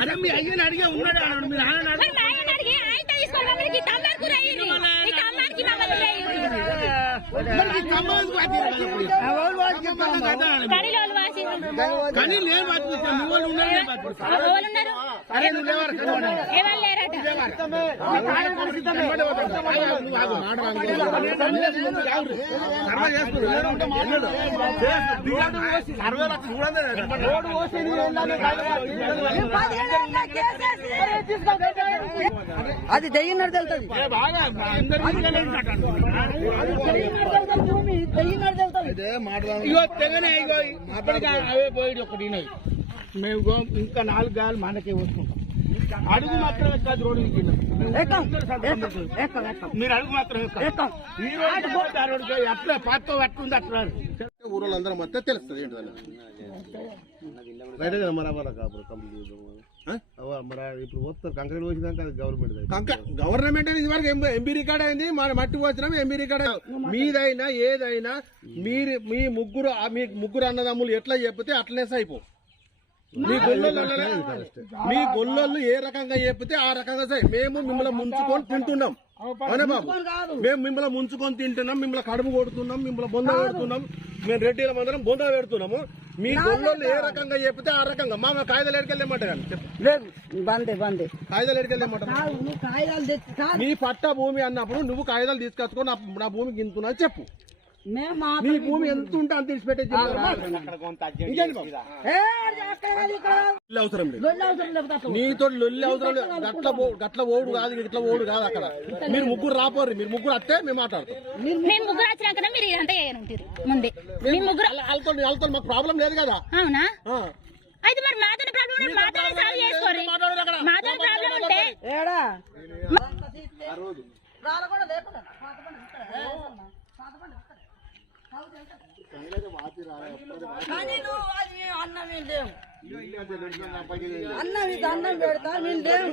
అరే మీ అయ్యని అడిగే ఉన్నాడు మీ నాన్న కానీ నేను బతుకుతా మీ వాళ్ళు ఉన్నారనే బతుకుతా. అరే నువ్వు అది దెయ్యం తెలుస్తుంది ఇగో తెగనే ఇగో అప్పటికి అవే పోయి ఒకటి మేము ఇంకా 4 గాలు మనకే వస్తుంటాం. అడుగు మాత్రం ఎక్కదు రోడ్డు మీరు అడుగు మాత్రం ఈ రోడ్డు అట్లా పాత పట్టుకుంది అట్లా ఊరోళ్ళు అందరం మొత్తం తెలుస్తుంది ఏంటి రైట్ కదా మరి ఇప్పుడు పోస్తారు కంక్రీట్ పోసినాక అది గవర్నమెంట్ అనేది వరకు ఎంపీ రికార్డ్ అయింది మన మట్టి పోసినాం ఎంపీ రికార్డ్. మీదైనా ఏదైనా మీ ముగ్గురు అన్నదమ్ములు ఎట్లా చెప్తే అట్లనే అయిపో. మీ గొల్లలు ఏ రకంగా చెప్తే ఆ రకంగా సై. మేము మిమ్మల్ని ముంచుకొని తింటున్నాం అవునా బాబు, మేము మిమ్మల్ని ముంచుకొని తింటున్నాం, మిమ్మల్ని కడుపు కొడుతున్నాం, మిమ్మల్ని బొంద పెడుతున్నాం, మేము రెడ్డిల మందరం బొంద పెడుతున్నాము. మీ గొల్లలు ఏ రకంగా చెప్తే ఆ రకంగా మా కాయిదాలు ఎడికెళ్ళేమంట కానీ లేదు కాయిదాలు ఎడికెళ్ళేమంట. మీ పట్ట భూమి అన్నప్పుడు నువ్వు కాయిదాలు తీసుకొచ్చుకో నా భూమి గింతున్నా చెప్పు. నీ భూమి ఎంత ఉంటే అంత తీసిపెట్టే అవసరం లేదు, నీతో లొల్లి అవసరం లేదు. గట్ల ఓడు కాదు ఇట్లా ఓడు కాదు. అక్కడ మీరు ముగ్గురు రాపోరు, మీరు ముగ్గురు వస్తే మేము మాట్లాడతాం. వాళ్ళతో మాకు ప్రాబ్లం లేదు కదా.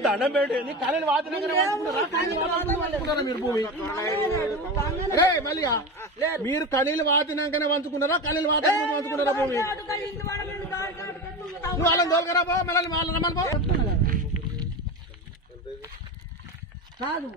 దండం పెట్టి మీరు కనీలు వాతినాకనే వంచుకున్నారా, కనీలు వాతినాక వంచుకున్నారా భూమి? నువ్వు వాళ్ళని తోలుకరా పో, మళ్ళీ వాళ్ళని రమ్మని పో. కాదు